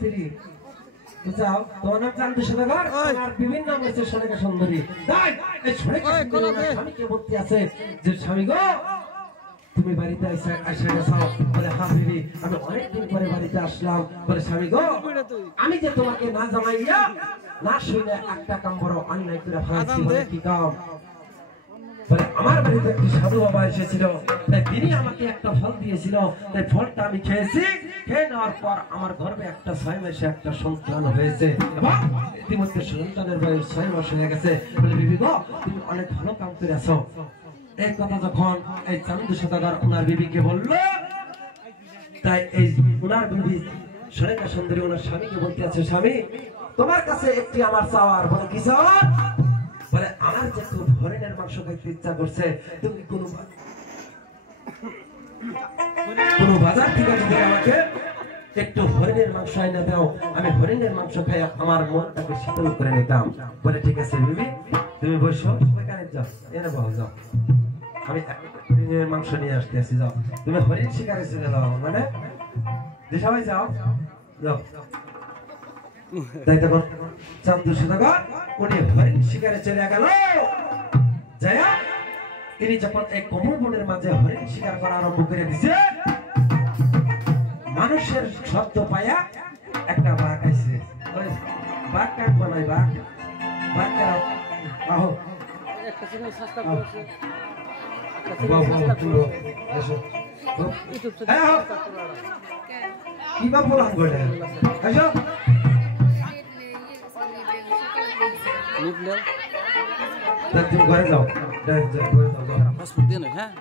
স্ত্রী বুঝাও তোমার নাম চান্দু সদাগর আর বিভিন্ন নাম আছে সোনিকা সুন্দরী তাই এই সোনিকা সুন্দরী স্বামীকে বলতে আছে যে স্বামী গো তুমি বাড়িতে এসে গেছো বলে হ্যাঁ বিবি আমি অনেকদিন পরে বাড়িতে আসলাম বলে স্বামী গো আমি যে তোমাকে না জানাইয়া না শুনে একটা কাম বড় অন্যায় করে ফেলেছি বলে কি কাম বলে আমার বাড়িতে একটি সাধু বাবা এসেছিল তাই তিনি আমাকে একটা ফল দিয়েছিল তাই ফলটা আমি খেয়েছি খেয়ে নেওয়ার পর আমার গর্ভে একটা 6 মাসে একটা সন্তান হয়েছে এবং ইতিমধ্যে সন্তানের বয়স 6 মাস হয়ে গেছে বলে বিবি গো তুমি অনেক ভালো কাম করেছো এই কথা যখন এই চান্দু সদাগর ওনার বিবিকে বলল তাই এই ওনার বিবি সোনিকা সুন্দরী ওনার স্বামীকে বলতে আছে স্বামী তোমার কাছে একটি আমার চাওয়ার বলে কি চাওয়া বলে আমার যে খুব হরিণের মাংস খাইতে ইচ্ছা করছে তুমি কোন বাজার থেকে যদি আমাকে একটু হরিণের মাংস এনে দাও আমি হরিণের মাংস খাই আমার মনটাকে শীতল করে নিতাম বলে ঠিক আছে বিবি তুমি বসো এখানে যাও এনে বসো যাও আমি হরিণের মাংস নিয়ে আসতে আসি যাও তুমি হরিণ শিকারে চলে যাও মানে যে সবাই যাও যাও তাই তখন চান্দু সদাগর উনি হরিণ শিকারে চলে গেল জয়া তিনি যখন এই কমল বনের মাঝে হরিণ শিকার করা আরম্ভ করে দিছে মানুষের শব্দ পায়া একটা বাঘ আইছে বাঘ কাক বানাই বাঘ বাঘ আহো একটা চ্যানেল সাবস্ক্রাইব করছে কি বা বলান গলে আসো তুমি ঘরে যাও ঘরে যাও পাসপোর্ট দেন হ্যাঁ